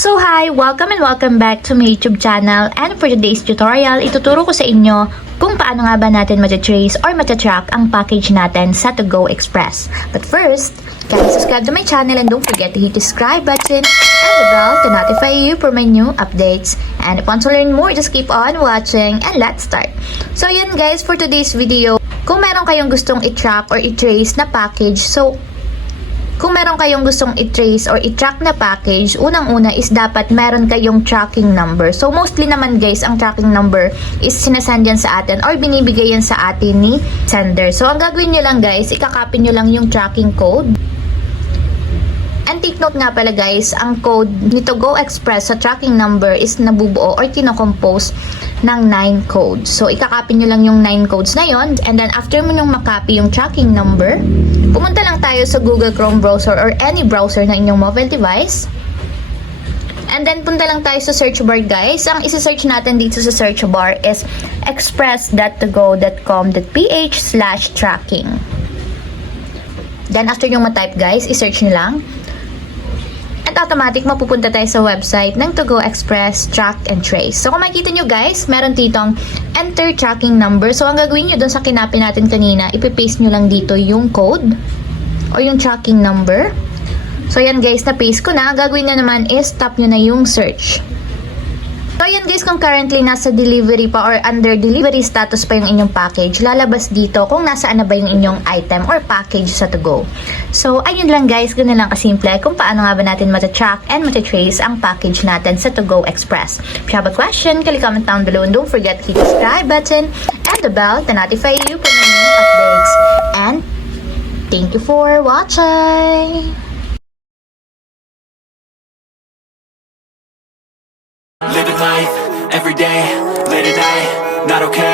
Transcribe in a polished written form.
So hi! Welcome and welcome back to my YouTube channel, and for today's tutorial, ituturo ko sa inyo kung paano nga ba natin matatrace or matatrack ang package natin sa To Go Express. But first, guys, subscribe to my channel and don't forget to hit the subscribe button and the bell to notify you for my new updates. And if you want to learn more, just keep on watching and let's start. So yun guys, for today's video, kung meron kayong gustong i-track or i-trace na package, kung meron kayong gustong i-trace or i-track na package, unang-una is dapat meron kayong tracking number. So, mostly naman guys, ang tracking number is sinasend yan sa atin or binibigay yan sa atin ni sender. So, ang gagawin nyo lang guys, ikakopy nyo lang yung tracking code. And take note nga pala guys, ang code ni To Go Express sa tracking number is nabubuo or kinocompose ng 9 codes. So, ikakopy nyo lang yung 9 codes na yon, and then after mo nung makopy yung tracking number, pumunta lang tayo sa Google Chrome browser or any browser na inyong mobile device. And then, punta lang tayo sa search bar guys. Ang isa-search natin dito sa search bar is express.togo.com.ph/tracking. Then, after yung matype guys, isearch nyo lang. At automatic mapupunta tayo sa website ng To Go Express Track and Trace. So kung makikita nyo guys, meron ditong enter tracking number. So ang gagawin nyo dun sa kinapin natin kanina, ipipaste nyo lang dito yung code o yung tracking number. So yan guys, na-paste ko na. Ang gagawin nyo naman is tap nyo na yung search. So yan guys, kung currently nasa delivery pa or under delivery status pa yung inyong package, lalabas dito kung nasaan na ba yung inyong item or package sa To Go. So ayun lang guys, ganun lang kasimple kung paano nga ba natin matatrack and matatrace ang package natin sa To Go Express. If you have a question, comment down below and don't forget to hit the subscribe button and the bell to notify you for my new updates. And thank you for watching! Living life, every day, late at night, not okay.